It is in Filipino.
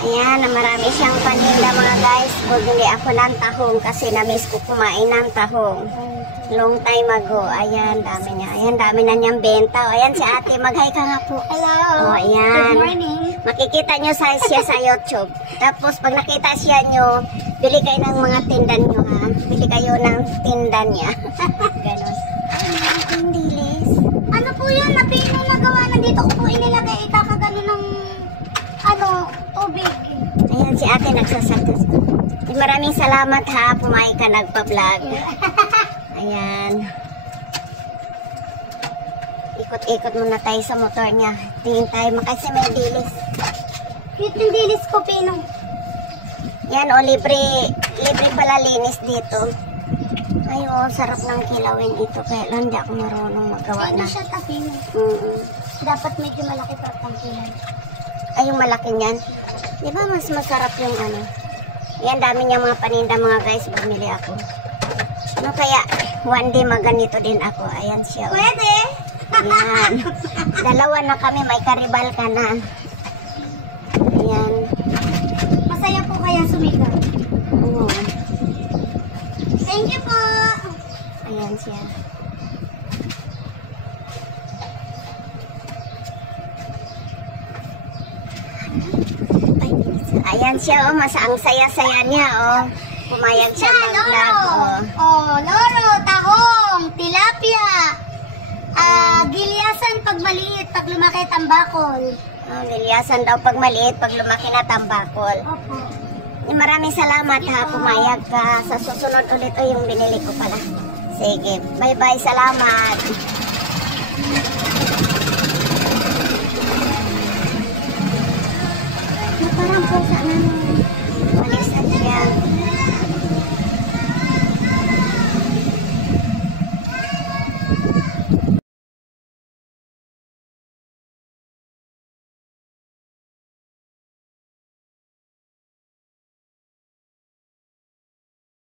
Ayan, marami siyang paninda mga guys. Bumili ako ng tahong kasi na-miss ko kumain ng tahong. Long time ago. Ayan, dami niya. Ayan, dami na niyang benta. O, ayan si ate, mag-hi ka nga po. Hello. O, ayan. Good morning. Makikita nyo siya sa YouTube. Tapos, pag nakita siya nyo, bili kayo ng mga tindan nyo, ha? Bili kayo ng tindan niya. Ganon. Ang dilis. Ano po yun? Napino na gawa na dito ko po inilagay. Ikakagano ng tubig. Ayan, si ate nagsasakas. Maraming salamat ha, pumayag ka nagpa-vlog. Ayan. Ikot-ikot muna tayo sa motor niya. Tingin tayo makasi may dilis. Cute yung dilis ko, Pino. Yan o, libre pala linis dito. Ay o, sarap ng kilawin ito. Kaya lang di ako marunong magawa Ay, na. siya ta, Pino. Dapat medyo malaki pa ang kilay. Ay, yung malaki niyan. Di ba mas masarap yung ano? Yan, dami niya mga paninda mga guys. Bumili ako. No, kaya one day maganito din ako. Ayan siya. Pwede. Ayan. Dalawa na kami. May karibal ka na. Ayan. Masaya po kaya sumigaw. Oo. Thank you po. Ayan siya. Ayan siya, oh. Ang saya-saya niya, oh. Pumayag siya mag-vlog, oh. Oh, loro, tahong, tilapia. Gilyasan pag maliit, pag lumaki tambakol. Oh, gilyasan daw pag maliit, pag lumaki na tambakol. Opo. Maraming salamat ha, pumayag ka. Sa susunod ulit, oh, yung binili ko pala. Sige, bye-bye, salamat. Parang po sana